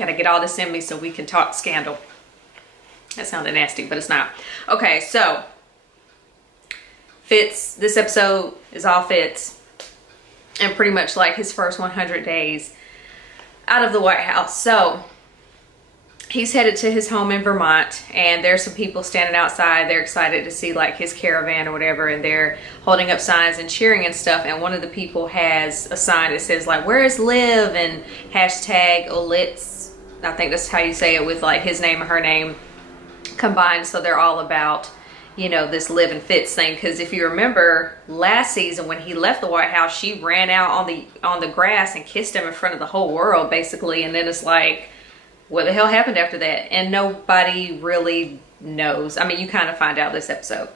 Gotta get all this in me so we can talk scandal. That sounded nasty, but it's not. Okay, so Fitz, this episode is all Fitz. And pretty much like his first 100 days out of the White House. So he's headed to his home in Vermont, and there's some people standing outside. They're excited to see like his caravan or whatever, and they're holding up signs and cheering and stuff. And one of the people has a sign that says like, "Where is Liv?" and hashtag Olitz. I think that's how you say it, with like his name and her name combined. So they're all about, you know, this Liv and Fitz thing. Because if you remember last season when he left the White House, she ran out on the grass and kissed him in front of the whole world basically. And then it's like, what the hell happened after that? And nobody really knows. I mean, you kind of find out this episode.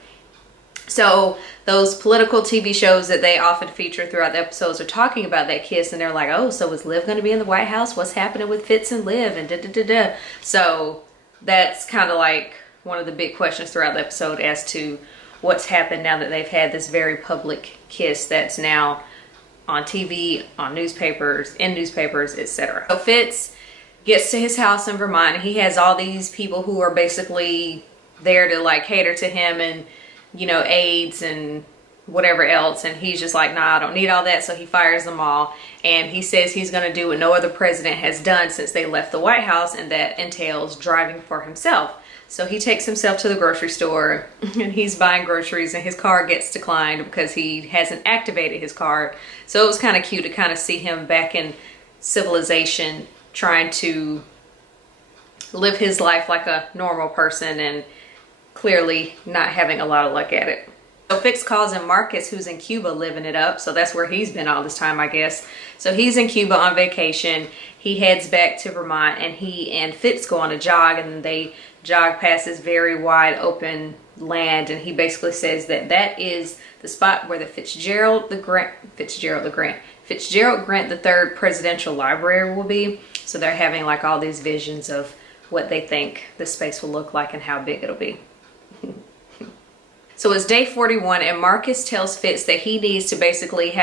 So those political TV shows that they often feature throughout the episodes are talking about that kiss, and they're like, oh, so is Liv going to be in the White House? What's happening with Fitz and Liv? And da-da-da-da. So that's kind of like one of the big questions throughout the episode as to what's happened now that they've had this very public kiss that's now on TV, on newspapers, in newspapers, etc. So Fitz gets to his house in Vermont, and he has all these people who are basically there to like cater to him and, you know, aides and whatever else. And he's just like, nah, I don't need all that. So he fires them all. And he says he's going to do what no other president has done since they left the White House, and that entails driving for himself. So he takes himself to the grocery store and he's buying groceries, and his card gets declined because he hasn't activated his card. So it was kind of cute to kind of see him back in civilization, trying to live his life like a normal person and clearly not having a lot of luck at it. So Fitz calls him Marcus, who's in Cuba living it up. So that's where he's been all this time, I guess. So he's in Cuba on vacation. He heads back to Vermont, and he and Fitz go on a jog, and they jog past this very wide open land. And he basically says that that is the spot where the Fitzgerald Grant III Presidential Library will be. So they're having like all these visions of what they think the space will look like and how big it'll be. So it's day 41, and Marcus tells Fitz that he needs to basically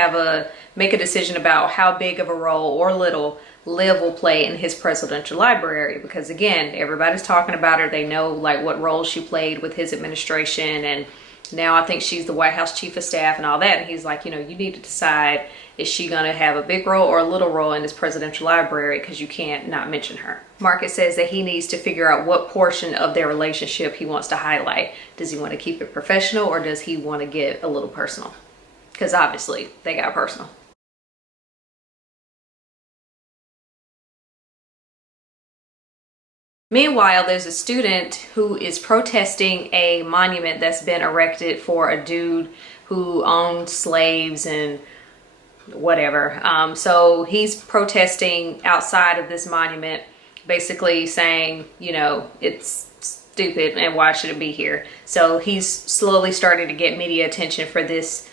make a decision about how big of a role or little Liv will play in his presidential library, because again, everybody's talking about her. They know like what role she played with his administration, and now I think she's the White House chief of staff and all that. And he's like, you know, you need to decide, is she going to have a big role or a little role in this presidential library, because you can't not mention her. Marcus says that he needs to figure out what portion of their relationship he wants to highlight. Does he want to keep it professional, or does he want to get a little personal? Because obviously they got personal. Meanwhile, there's a student who is protesting a monument that's been erected for a dude who owned slaves and whatever. So he's protesting outside of this monument, basically saying, you know, it's stupid and why should it be here? So he's slowly starting to get media attention for this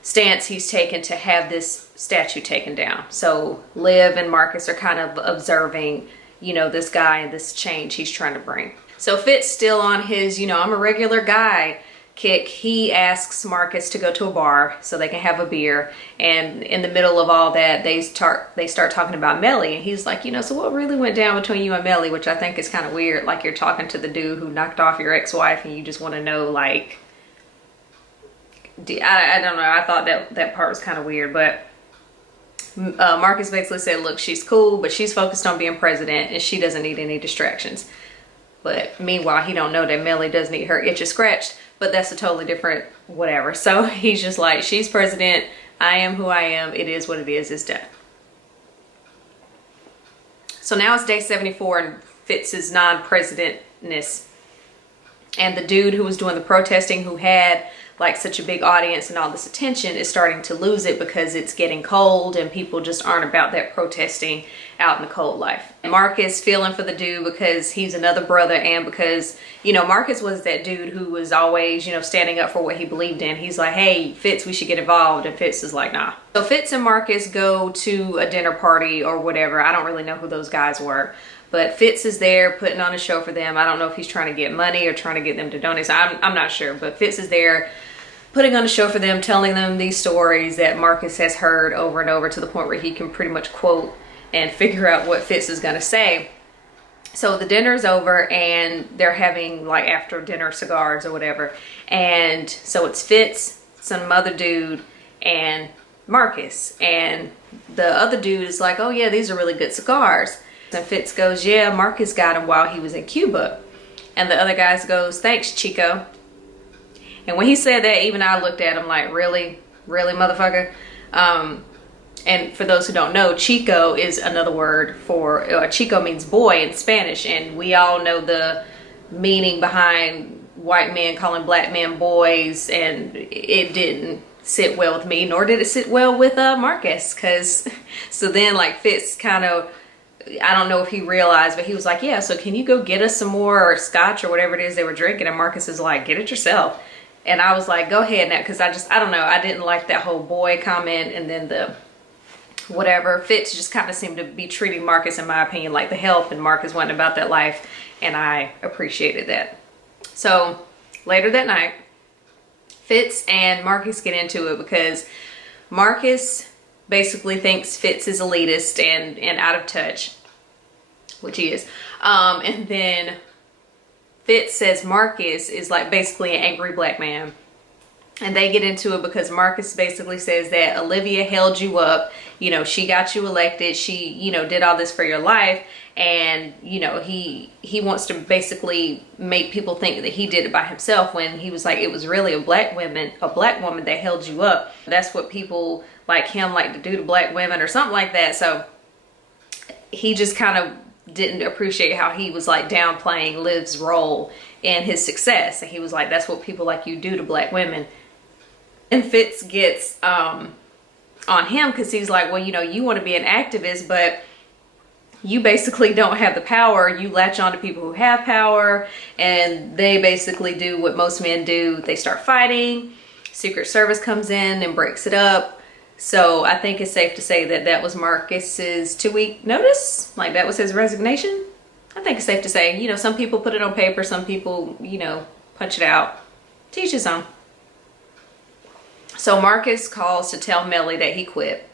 stance he's taken to have this statue taken down. So Liv and Marcus are kind of observing, you know, this guy and this change he's trying to bring. So Fitz, still on his, you know, I'm a regular guy kick, he asks Marcus to go to a bar so they can have a beer. And in the middle of all that, they start talking about Melly, and he's like, you know, so what really went down between you and Melly? Which I think is kind of weird. Like, you're talking to the dude who knocked off your ex-wife, and you just want to know, like, I don't know. I thought that part was kind of weird, but Marcus basically said, look, she's cool, but she's focused on being president and she doesn't need any distractions. But meanwhile, he don't know that Melly does need her itches scratched, but that's a totally different whatever. So he's just like, she's president, I am who I am, it is what it is, it's done. So now it's day 74 and Fitz's non-presidentness. And the dude who was doing the protesting, who had like such a big audience and all this attention, is starting to lose it because it's getting cold and people just aren't about that protesting out in the cold life. And Marcus feeling for the dude because he's another brother, and because, you know, Marcus was that dude who was always, you know, standing up for what he believed in. He's like, hey, Fitz, we should get involved. And Fitz is like, nah. So Fitz and Marcus go to a dinner party or whatever. I don't really know who those guys were. But Fitz is there putting on a show for them. I don't know if he's trying to get money or trying to get them to donate. So I'm not sure. But Fitz is there putting on a show for them, telling them these stories that Marcus has heard over and over, to the point where he can pretty much quote and figure out what Fitz is going to say. So the dinner's over and they're having like after dinner cigars or whatever. And so it's Fitz, some other dude, and Marcus. And the other dude is like, oh yeah, these are really good cigars. And Fitz goes, yeah, Marcus got them while he was in Cuba. And the other guy goes, thanks, Chico. And when he said that, even I looked at him like, really? Really, motherfucker? And for those who don't know, Chico is another word for, Chico means boy in Spanish. And we all know the meaning behind white men calling black men boys. And it didn't sit well with me, nor did it sit well with Marcus. So then like Fitz kind of, I don't know if he realized, but he was like, yeah, so can you go get us some more scotch or whatever it is they were drinking? And Marcus is like, get it yourself. And I was like, go ahead now, because I don't know, I didn't like that whole boy comment. And then the whatever, Fitz just kind of seemed to be treating Marcus, in my opinion, like the help, and Marcus wasn't about that life, and I appreciated that. So later that night, Fitz and Marcus get into it because Marcus basically thinks Fitz is elitist and out of touch, which he is. And then Fitz says Marcus is like basically an angry black man. And they get into it because Marcus basically says that Olivia held you up. You know, she got you elected. She, you know, did all this for your life. And, you know, he wants to basically make people think that he did it by himself, when he was like, it was really a black woman that held you up. That's what people like him like to do to black women or something like that. So he just kind of didn't appreciate how he was like downplaying Liv's role in his success. And he was like, that's what people like you do to black women. And Fitz gets on him because he's like, well, you know, you want to be an activist, but you basically don't have the power. You latch on to people who have power, and they basically do what most men do. They start fighting. Secret Service comes in and breaks it up. So I think it's safe to say that that was Marcus's 2-week notice. Like that was his resignation. I think it's safe to say, you know, some people put it on paper. Some people, you know, punch it out. Teach his own. So Marcus calls to tell Melly that he quit.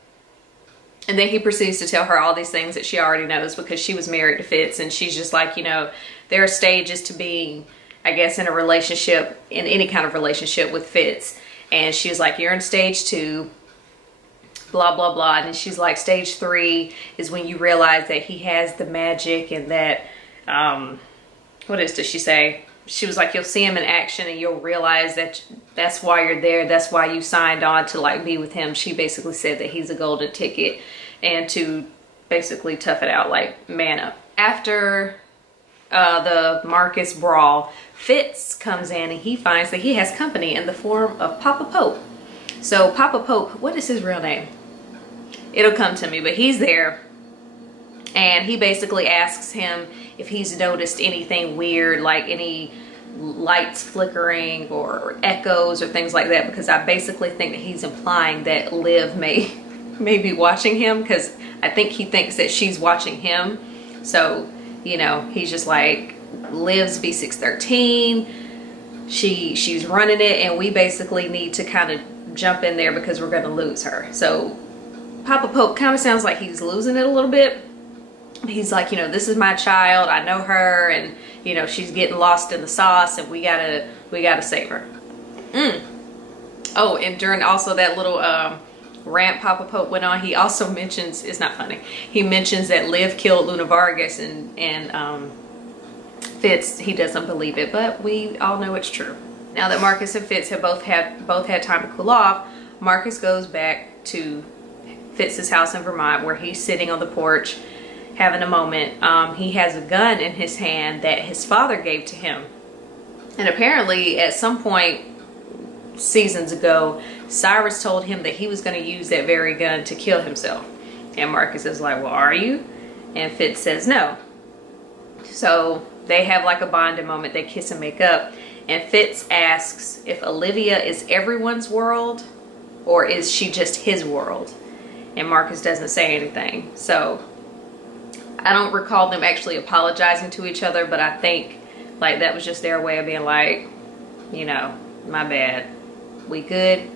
And then he proceeds to tell her all these things that she already knows because she was married to Fitz. And she's just like, you know, there are stages to being, I guess, in a relationship, in any kind of relationship with Fitz. And she was like, you're in stage 2, blah, blah, blah. And she's like, stage 3 is when you realize that he has the magic and that, does she say? She was like, you'll see him in action and you'll realize that that's why you're there. That's why you signed on to like be with him. She basically said that he's a golden ticket and to basically tough it out, like man up. After the Marcus brawl, Fitz comes in and he finds that he has company in the form of Papa Pope. So Papa Pope, what is his real name? It'll come to me, but he's there. And he basically asks him if he's noticed anything weird, like any lights flickering or echoes or things like that, because I basically think that he's implying that Liv may be watching him, because I think he thinks that she's watching him. So, you know, he's just like, Liv's V613, she's running it, and we basically need to kind of jump in there because we're going to lose her. So Papa Pope kind of sounds like he's losing it a little bit. He's like, you know, this is my child, I know her, and you know, she's getting lost in the sauce, and we gotta save her. Oh, and during also that little rant Papa Pope went on, he also mentions, it's not funny, he mentions that Liv killed Luna Vargas, and Fitz, he doesn't believe it, but we all know it's true. Now that Marcus and Fitz have both had time to cool off, Marcus goes back to Fitz's house in Vermont, where he's sitting on the porch having a moment. He has a gun in his hand that his father gave to him. And apparently at some point seasons ago, Cyrus told him that he was going to use that very gun to kill himself. And Marcus is like, well, are you? And Fitz says no. So they have like a bonding moment. They kiss and make up. And Fitz asks if Olivia is everyone's world or is she just his world? And Marcus doesn't say anything. So I don't recall them actually apologizing to each other, but I think like that was just their way of being like, you know, my bad. We good?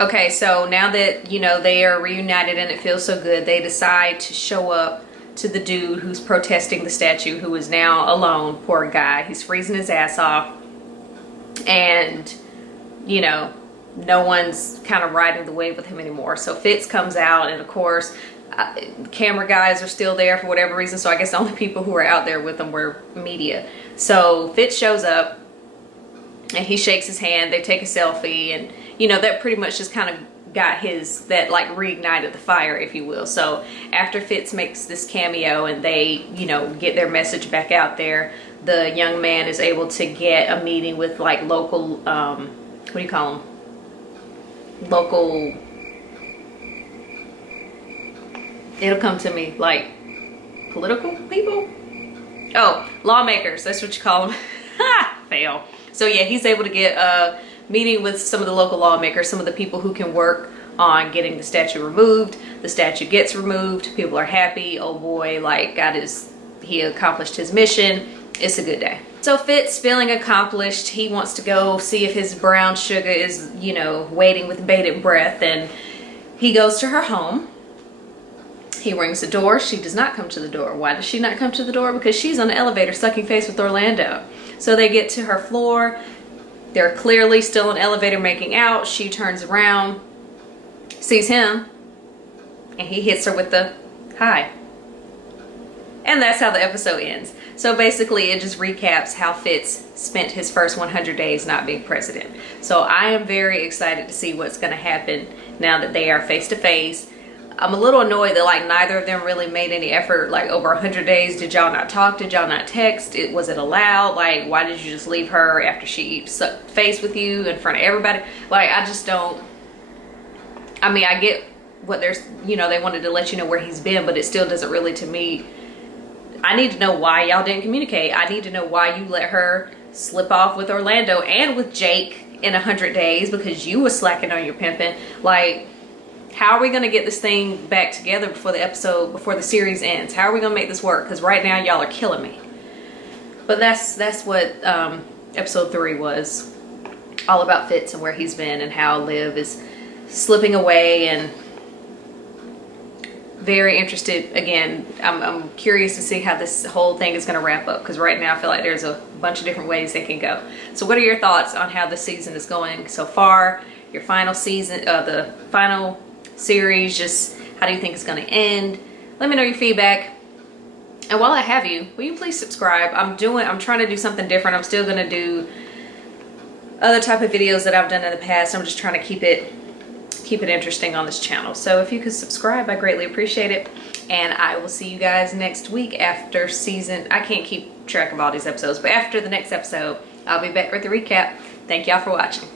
Okay, so now that, you know, they are reunited and it feels so good, they decide to show up to the dude who's protesting the statue, who is now alone. Poor guy. He's freezing his ass off. And, you know, no one's kind of riding the wave with him anymore. So Fitz comes out, and of course, camera guys are still there for whatever reason. So I guess the only people who were out there with him were media. So Fitz shows up, and he shakes his hand. They take a selfie, and, you know, that pretty much just kind of got that like reignited the fire, if you will. So after Fitz makes this cameo and they, you know, get their message back out there, the young man is able to get a meeting with like local, what do you call them? Local, it'll come to me, like political people? Oh, lawmakers, that's what you call them. Ha! Fail. So yeah, he's able to get a meeting with some of the local lawmakers, some of the people who can work on getting the statue removed. The statue gets removed. People are happy. Oh boy, like he accomplished his mission. It's a good day. So Fitz, feeling accomplished, he wants to go see if his brown sugar is, you know, waiting with bated breath, and he goes to her home. He rings the door. She does not come to the door. Why does she not come to the door? Because she's on the elevator sucking face with Orlando. So they get to her floor. They're clearly still in the elevator making out. She turns around, sees him, and he hits her with the hi. And that's how the episode ends. So basically it just recaps how Fitz spent his first 100 days not being president. So I am very excited to see what's going to happen now that they are face to face. I'm a little annoyed that like neither of them really made any effort. Like over 100 days, did y'all not talk? Did y'all not text? Was it allowed? Like, why did you just leave her after she sucked face with you in front of everybody? Like, I just don't. I mean, I get what there's, you know, they wanted to let you know where he's been, but it still doesn't really, to me. I need to know why y'all didn't communicate. I need to know why you let her slip off with Orlando and with Jake in 100 days because you was slacking on your pimping. Like, how are we going to get this thing back together before the series ends? How are we going to make this work? Because right now y'all are killing me. But that's what episode 3 was all about. Fitz and where he's been and how Liv is slipping away, and very interested. Again, I'm curious to see how this whole thing is going to wrap up, because right now I feel like there's a bunch of different ways they can go. So what are your thoughts on how this season is going so far? Your final season, the final series, just how do you think it's going to end? Let me know your feedback. And while I have you, will you please subscribe? I'm trying to do something different. I'm still going to do other type of videos that I've done in the past. I'm just trying to keep it interesting on this channel. So if you could subscribe, I greatly appreciate it. And I will see you guys next week after I can't keep track of all these episodes, but after the next episode, I'll be back with the recap. Thank y'all for watching.